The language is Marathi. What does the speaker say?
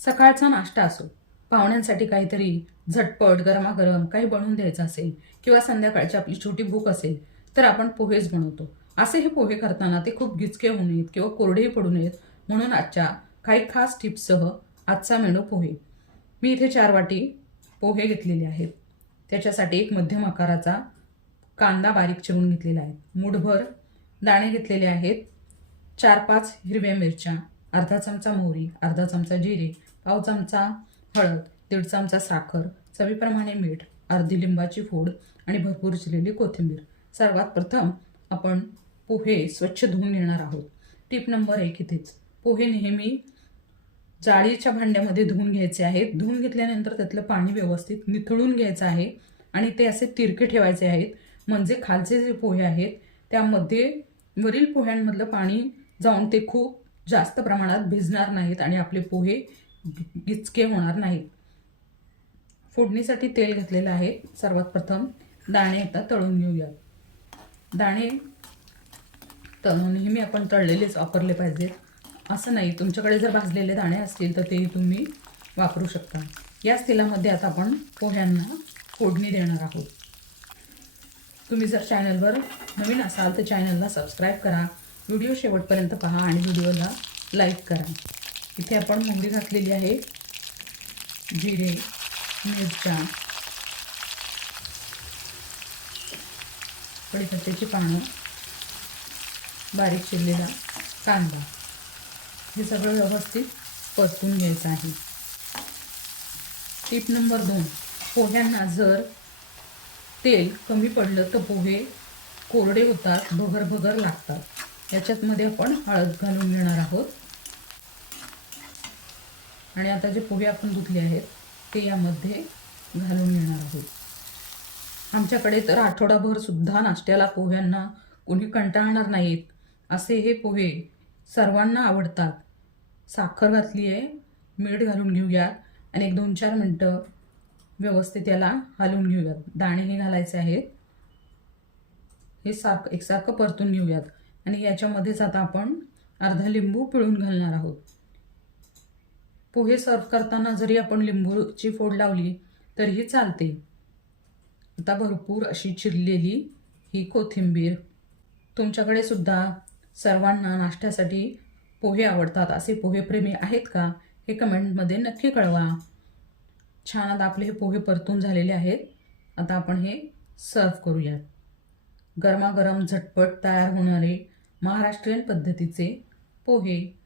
सकाळचा नाश्ता असो पाहुण्यांसाठी काहीतरी झटपट गरमागरम काही बनवून द्यायचं असेल किंवा संध्याकाळची आपली छोटी भूक असेल तर आपण पोहेच बनवतो. असे हे पोहे करताना ते खूप गिचके होऊ नयेत किंवा कोरडेही पडू नयेत म्हणून आजच्या काही खास टिप्ससह आजचा मेनू पोहे. मी इथे चार वाटी पोहे घेतलेले आहेत. त्याच्यासाठी एक मध्यम आकाराचा कांदा बारीक चिरून घेतलेला आहे. मूठभर दाणे घेतलेले आहेत. चार पाच हिरव्या मिरच्या अर्धा चमचा मोहरी अर्धा चमचा जिरे पाव चमचा हळद दीड चमचा साखर चवीप्रमाणे मीठ अर्धी लिंबाची फोड आणि भरपूर चिरलेली कोथिंबीर. सर्वात प्रथम आपण पोहे स्वच्छ धुवून घेणार आहोत. टिप नंबर एक इथेच. पोहे नेहमी जाळीच्या भांड्यामध्ये धुवून घ्यायचे आहेत. धुवून घेतल्यानंतर त्यातलं पाणी व्यवस्थित निथळून घ्यायचं आहे आणि ते असे तिरके ठेवायचे आहेत. म्हणजे खालचे जे पोहे आहेत त्यामध्ये वरील पोह्यांमधलं पाणी जाऊन ते खूप जास्त प्रमाणात भिजणार नाहीत आणि आपले पोहे गिचके होणार नाहीत. फोडणीसाठी तेल घेतलेलं आहे. सर्वात प्रथम दाणे आता तळून घेऊयात. दाणे तळून नेहमी आपण तळलेलेच वापरले पाहिजेत. असं नाही तुमच्याकडे जर भाजलेले दाणे असतील तर तेही तुम्ही वापरू शकता. याच तेलामध्ये आता आपण पोह्यांना फोडणी देणार आहोत. तुम्ही जर चॅनलवर नवीन असाल तर चॅनलला सबस्क्राईब करा. व्हिडिओ शेवटपर्यंत पहा आणि व्हिडिओला लाईक करा. इथे आपण मोहरी घातलेली आहे. जिरे मिरच्या. कडीपत्त्याची पानं. बारीक चिरलेला कांदा. हे सगळं व्यवस्थित परतून घ्यायचं आहे. टिप नंबर दोन. पोह्यांना जर तेल कमी पडलं तर पोहे कोरडे होतात भगर भगर लागतात. याच्यातमध्ये आपण हळद घालून घेणार आहोत. आणि आता जे पोहे आपण धुतले आहेत ते यामध्ये घालून घेणार आहोत. आमच्याकडे तर आठवडाभर सुद्धा नाश्त्याला पोह्यांना कोणी कंटाळणार नाहीत असे हे पोहे सर्वांना आवडतात. साखर घातली आहे मीठ घालून घेऊयात आणि एक दोन चार मिनटं व्यवस्थित याला हलवून घेऊयात. दाणेही घालायचे आहेत. हे साख एकसारखं परतून घेऊयात. आणि याच्यामध्येच आता आपण अर्धा लिंबू पिळून घालणार आहोत. पोहे सर्व करताना जरी आपण लिंबूची फोड लावली तरीही चालते. आता भरपूर अशी चिरलेली ही कोथिंबीर. तुमच्याकडे सुद्धा सर्वांना नाश्त्यासाठी पोहे आवडतात. असे पोहेप्रेमी आहेत का? हे कमेंटमध्ये नक्की कळवा. छान आता आपले हे पोहे परतून झालेले आहेत. आता आपण हे सर्व करूयात. गरमागरम झटपट तयार होणारे महाराष्ट्रीयन पद्धतीचे पोहे.